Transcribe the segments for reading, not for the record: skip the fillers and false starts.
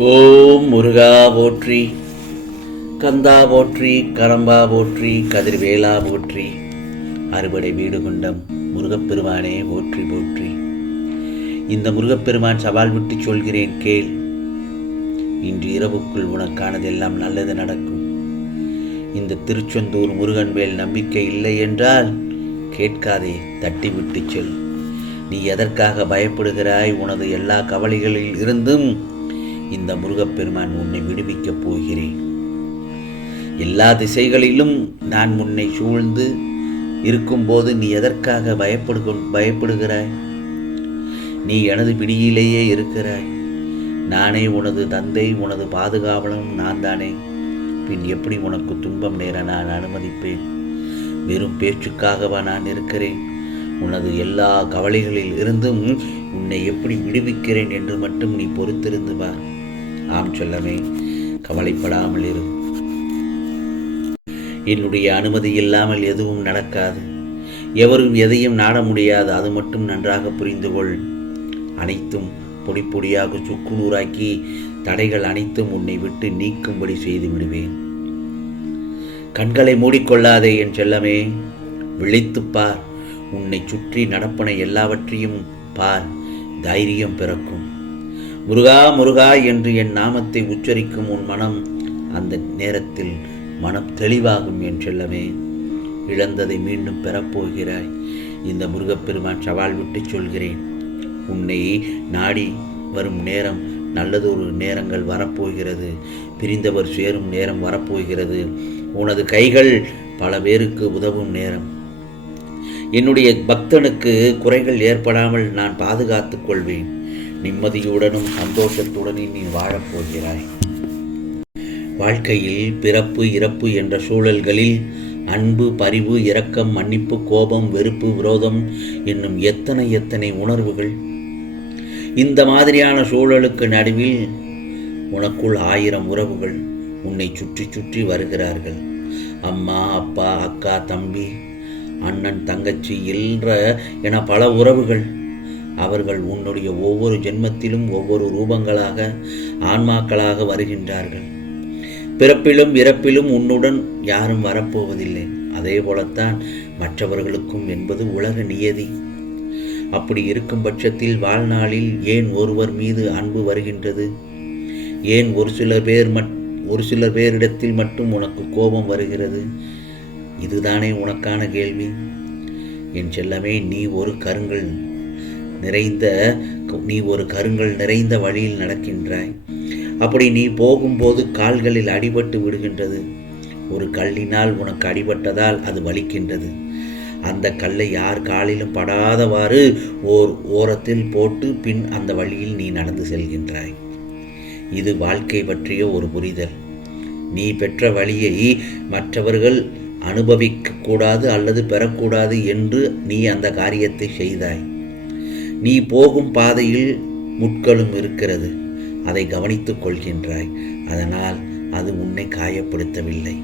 ஓம் முருகா போற்றி, கந்தா போற்றி, கரம்பா போற்றி, கதிர்வேலா போற்றி, அறுபடை வீடு கொண்டம் முருகப்பெருமானே போற்றி போற்றி. இந்த முருகப்பெருமான் சவால் விட்டு சொல்கிறேன் கேள். இன்று இரவுக்குள் உனக்கானதெல்லாம் நல்லது நடக்கும். இந்த திருச்செந்தூர் முருகன் மேல் நம்பிக்கை இல்லை என்றால் கேட்காதே, தட்டிவிட்டு சொல். நீ எதற்காக பயப்படுகிறாய்? உனது எல்லா கவலைகளில் இருந்தும் இந்த முருகப்பெருமான் உன்னை விடுவிக்கப் போகிறேன். எல்லா திசைகளிலும் நான் உன்னை சூழ்ந்து இருக்கும்போது நீ எதற்காக பயப்படுகிறாய்? நீ எனது பிடியிலேயே இருக்கிறாய். நானே உனது தந்தை, உனது பாதுகாவலன் நான் தானே. பின் எப்படி உனக்கு துன்பம் நேர நான் அனுமதிப்பேன்? வெறும் பேச்சுக்காகவா நான் இருக்கிறேன்? உனது எல்லா கவலைகளில் இருந்தும் உன்னை எப்படி விடுவிக்கிறேன் என்று மட்டும் நீ பொறுத்திருந்து வா. ஆம் சொல்லமே, கவலைப்படாமல் இரு. என்னுடைய அனுமதி இல்லாமல் எதுவும் நடக்காது. எவரும் எதையும் நாட முடியாது. அது மட்டும் நன்றாக புரிந்து கொள். அனைத்தும் பொடி பொடியாக சுக்குநூறாக்கி தடைகள் அனைத்தும் உன்னை விட்டு நீக்கும்படி செய்து விடுவேன். கண்களை மூடிக்கொள்ளாதே என் செல்லமே, விழித்துப்பார். உன்னை சுற்றி நடப்பன எல்லாவற்றையும் பார். தைரியம் பிறக்கும். முருகா முருகா என்று என் நாமத்தை உச்சரிக்கும் உன் மனம் அந்த நேரத்தில் மனம் தெளிவாகும் என் செல்லமே. இழந்ததை மீண்டும் பெறப்போகிறாய். இந்த முருகப்பெருமான் சவால் விட்டு சொல்கிறேன். உன்னை நாடி வரும் நேரம் நல்லதொரு நேரங்கள் வரப்போகிறது. பிரிந்தவர் சேரும் நேரம் வரப்போகிறது. உனது கைகள் பல பேருக்கு உதவும் நேரம். என்னுடைய பக்தனுக்கு குறைகள் ஏற்படாமல் நான் பாதுகாத்துக் கொள்வேன். நிம்மதியுடனும் சந்தோஷத்துடனும் நீ வாழப்போகிறாய். வாழ்க்கையில் பிறப்பு இறப்பு என்ற சூழல்களில் அன்பு, பரிவு, இரக்கம், மன்னிப்பு, கோபம், வெறுப்பு, விரோதம் என்னும் எத்தனை உணர்வுகள். இந்த மாதிரியான சூழலுக்கு நடுவில் உனக்குள் 1000 உறவுகள் உன்னை சுற்றி சுற்றி வருகிறார்கள். அம்மா, அப்பா, அக்கா, தம்பி, அண்ணன், தங்கச்சி என பல உறவுகள். அவர்கள் உன்னுடைய ஒவ்வொரு ஜென்மத்திலும் ஒவ்வொரு ரூபங்களாக, ஆன்மாக்களாக வருகின்றார்கள். பிறப்பிலும் இறப்பிலும் உன்னுடன் யாரும் வரப்போவதில்லை. அதே போலத்தான் மற்றவர்களுக்கும் என்பது உலக நியதி. அப்படி இருக்கும் பட்சத்தில் வாழ்நாளில் ஏன் ஒருவர் மீது அன்பு வருகின்றது? ஏன் ஒரு சிலர் பேரிடத்தில் மட்டும் உனக்கு கோபம் வருகிறது? இதுதானே உனக்கான கேள்வி. என் செல்லமே, நீ ஒரு கருங்கல் நிறைந்த வழியில் நடக்கின்றாய். அப்படி நீ போகும்போது கால்களில் அடிபட்டு விடுகின்றது. ஒரு கல்லினால் உனக்கு அடிபட்டதால் அது வலிக்கின்றது. அந்த கல்லை யார் காலிலும் படாதவாறு ஓரத்தில் போட்டு பின் அந்த வழியில் நீ நடந்து செல்கின்றாய். இது வாழ்க்கை பற்றிய ஒரு புரிதல். நீ பெற்ற வழியை மற்றவர்கள் அனுபவிக்க கூடாது அல்லது பெறக்கூடாது என்று நீ அந்த காரியத்தை செய்தாய். நீ போகும் பாதையில் முட்களும் இருக்கிறது. அதை கவனித்துக் கொள்கின்றாய். அதனால் அது உன்னை காயப்படுத்தவில்லை.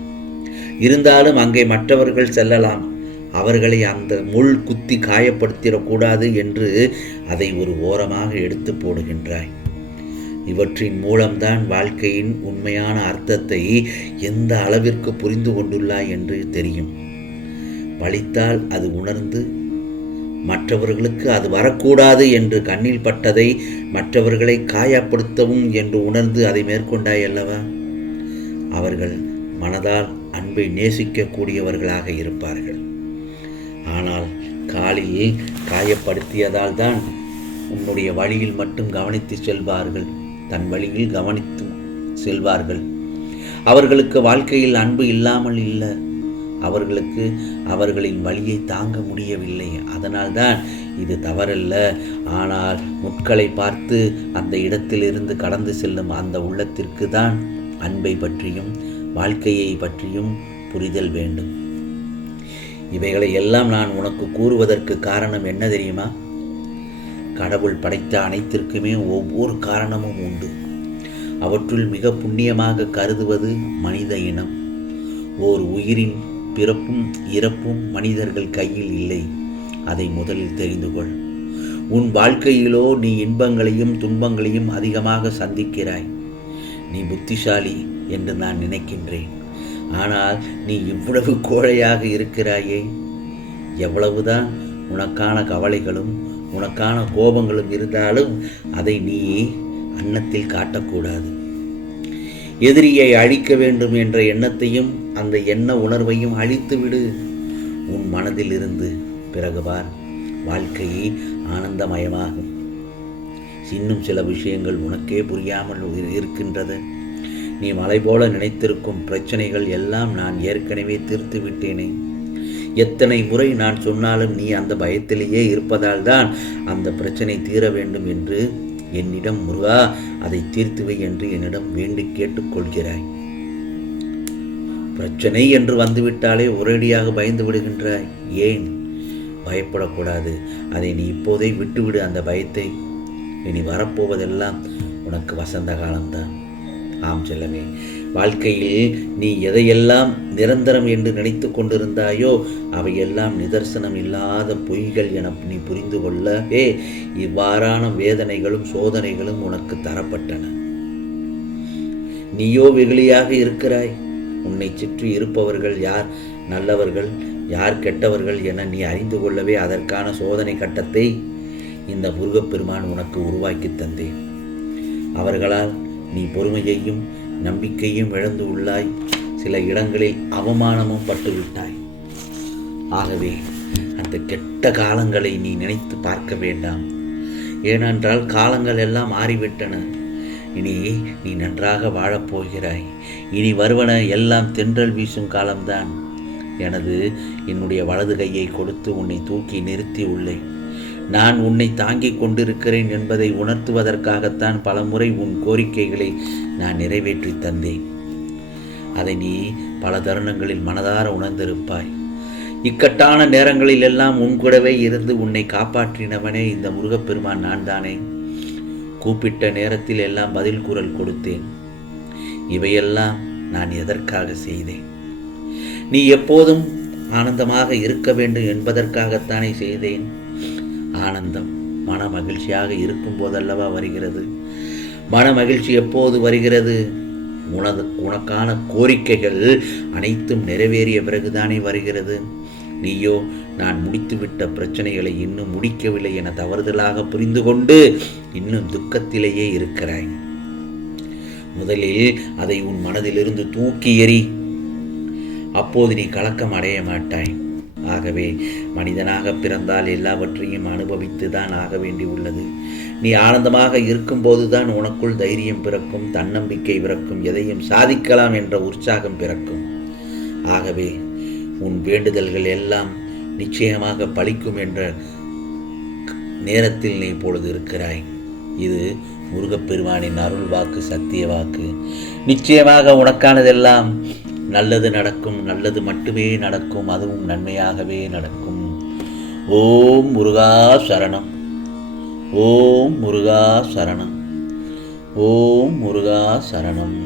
இருந்தாலும் அங்கே மற்றவர்கள் செல்லலாம். அவர்களை அந்த முள் குத்தி காயப்படுத்திடக்கூடாது என்று அதை ஒரு ஓரமாக எடுத்து போடுகின்றாய். இவற்றின் மூலம்தான் வாழ்க்கையின் உண்மையான அர்த்தத்தை எந்த அளவிற்கு புரிந்து கொண்டுள்ளாய் என்று தெரியும். வலித்தால் அது உணர்ந்து மற்றவர்களுக்கு அது வரக்கூடாது என்று கண்ணில் பட்டதை மற்றவர்களை காயப்படுத்தவும் என்று உணர்ந்து அதை மேற்கொண்டாய் அல்லவா? அவர்கள் மனதால் அன்பை நேசிக்கக்கூடியவர்களாக இருப்பார்கள். ஆனால் காலில் காயப்படுத்தியதால் தான் உன்னுடைய வழியில் மட்டும் கவனித்து செல்வார்கள். தன் வழியில் கவனித்து செல்வார்கள். அவர்களுக்கு வாழ்க்கையில் அன்பு இல்லாமல் இல்லை. அவர்களுக்கு அவர்களின் வழியை தாங்க முடியவில்லை. அதனால்தான் இது தவறல்ல. ஆனால் முட்களை பார்த்து அந்த இடத்திலிருந்து கடந்து செல்லும் அந்த உள்ளத்திற்கு தான் அன்பை பற்றியும் வாழ்க்கையை பற்றியும் புரிதல் வேண்டும். இவைகளை எல்லாம் நான் உனக்கு கூறுவதற்கு காரணம் என்ன தெரியுமா? கடவுள் படைத்த அனைத்திற்குமே ஒவ்வொரு காரணமும் உண்டு. அவற்றுள் மிக புண்ணியமாக கருதுவது மனித இனம். ஓர் உயிரின் பிறப்பும் இறப்பும் மனிதர்கள் கையில் இல்லை. அதை முதலில் தெரிந்து கொள். உன் வாழ்க்கையிலோ நீ இன்பங்களையும் துன்பங்களையும் அதிகமாக சந்திக்கிறாய். நீ புத்திசாலி என்று நான் நினைக்கின்றேன். ஆனால் நீ இவ்வளவு கோழையாக இருக்கிறாயே. எவ்வளவுதான் உனக்கான கவலைகளும் உனக்கான கோபங்களும் இருந்தாலும் அதை நீ அன்னத்தில் காட்டக்கூடாது. எதிரியை அழிக்க வேண்டும் என்ற எண்ணத்தையும் அந்த எண்ண உணர்வையும் அழித்துவிடு உன் மனதில் இருந்து. பிறகு பார், வாழ்க்கையை ஆனந்தமயமாகும். இன்னும் சில விஷயங்கள் உனக்கே புரியாமல் இருக்கின்றது. நீ மலை போல நினைத்திருக்கும் பிரச்சனைகள் எல்லாம் நான் ஏற்கனவே தீர்த்து விட்டேனே. எத்தனை முறை நான் சொன்னாலும் நீ அந்த பயத்திலேயே இருப்பதால் தான் அந்த பிரச்சனை தீர வேண்டும் என்று என்னிடம் முருகா அதை தீர்த்துவை என்று என்னிடம் வேண்டி கேட்டுக்கொள்கிறாய். பிரச்சனை என்று வந்துவிட்டாலே ஒரேடியாக பயந்து விடுகின்றாய். ஏன் பயப்படக்கூடாது? அதை நீ இப்போதே விட்டுவிடு. அந்த பயத்தை இனி வரப்போவதெல்லாம் உனக்கு வசந்த காலம்தான். ஆம் செல்லமே, வாழ்க்கையில் நீ எதையெல்லாம் நிரந்தரம் என்று நினைத்து கொண்டிருந்தாயோ அவையெல்லாம் நிதர்சனம் இல்லாத பொய்கள் என நீ புரிந்து கொள்ளவே இவ்வாறான வேதனைகளும் சோதனைகளும் உனக்கு தரப்பட்டன. நீயோ வெகுளியாக இருக்கிறாய். உன்னை சுற்றி இருப்பவர்கள் யார் நல்லவர்கள் யார் கெட்டவர்கள் என நீ அறிந்து கொள்ளவே அதற்கான சோதனை கட்டத்தை இந்த முருகப்பெருமான் உனக்கு உருவாக்கி தந்தேன். அவர்களால் நீ பொறுமையையும் நம்பிக்கையும் இழந்து உள்ளாய். சில இடங்களில் அவமானமும் பட்டுவிட்டாய். ஆகவே அந்த கெட்ட காலங்களை நீ நினைத்து பார்க்க வேண்டாம். ஏனென்றால் காலங்கள் எல்லாம் மாறிவிட்டன. இனி நீ நன்றாக வாழப்போகிறாய். இனி வருவன எல்லாம் தென்றல் வீசும் காலம்தான். என்னுடைய வலது கையை கொடுத்து உன்னை தூக்கி நிறுத்தி உள்ளேன். நான் உன்னை தாங்கிக் கொண்டிருக்கிறேன் என்பதை உணர்த்துவதற்காகத்தான் பலமுறை உன் கோரிக்கைகளை நான் நிறைவேற்றி தந்தேன். அதை நீ பல தருணங்களில் மனதார உணர்ந்திருப்பாய். இக்கட்டான நேரங்களில் எல்லாம் உன் கூடவே இருந்து உன்னை காப்பாற்றினவனே இந்த முருகப்பெருமான் நான் தானே. கூப்பிட்ட நேரத்தில் எல்லாம் பதில் குரல் கொடுத்தேன். இவையெல்லாம் நான் எதற்காக செய்தேன்? நீ எப்போதும் ஆனந்தமாக இருக்க வேண்டும் என்பதற்காகத்தானே செய்தேன். ஆனந்தம் மன மகிழ்ச்சியாக இருக்கும் போதல்லவா வருகிறது. மன மகிழ்ச்சி எப்போது வருகிறது? உனக்கான கோரிக்கைகள் அனைத்தும் நிறைவேறிய பிறகுதானே வருகிறது. நீயோ நான் முடித்துவிட்ட பிரச்சனைகளை இன்னும் முடிக்கவில்லை என தவறுதலாக புரிந்து கொண்டு இன்னும் துக்கத்திலேயே இருக்கிறாய். முதலில் அதை உன் மனதிலிருந்து தூக்கி எறி. அப்போது நீ கலக்கம் அடைய மாட்டாய். ஆகவே மனிதனாக பிறந்தால் எல்லாவற்றையும் அனுபவித்து தான் ஆக வேண்டி உள்ளது. நீ ஆனந்தமாக இருக்கும்போதுதான் உனக்குள் தைரியம் பிறக்கும், தன்னம்பிக்கை பிறக்கும், எதையும் சாதிக்கலாம் என்ற உற்சாகம் பிறக்கும். ஆகவே உன் வேண்டுதல்கள் எல்லாம் நிச்சயமாக பலிக்கும் என்ற நேரத்தில் நீ இப்பொழுது இருக்கிறாய். இது முருகப்பெருமானின் அருள் வாக்கு, சத்திய வாக்கு. நிச்சயமாக உனக்கானதெல்லாம் நல்லது நடக்கும், நல்லது மட்டுமே நடக்கும், அதுவும் நன்மையாகவே நடக்கும். ஓம் முருகா சரணம். ஓம் முருகா சரணம். ஓம் முருகா சரணம்.